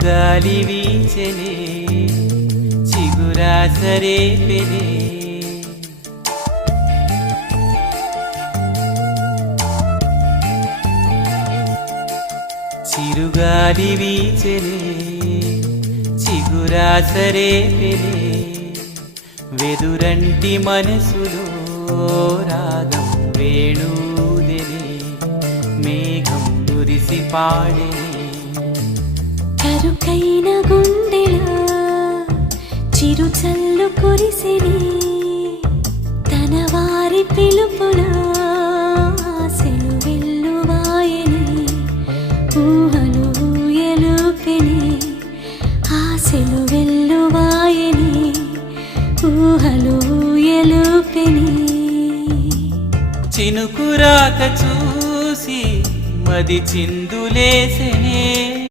చిరుగాలి వీచెనే చిగురాసరేపెనే చిరుగాలి వీచెనే చిగురాసరేపెనే వెదురంటి మనసులో రాగం వేణూదెనే మేఘం మురిసి పాడెనే కరుకైన గుండెలో చిరుచల్లు కురిసిని తన వారి పిలుపులో ఆశలు వెల్లువాయని ఊహలు ఊయలుపెని ఆశలు వెల్లువాయని ఊహలు ఊయలుపెని చినుకురాక చూసి మది చిందులేసెనే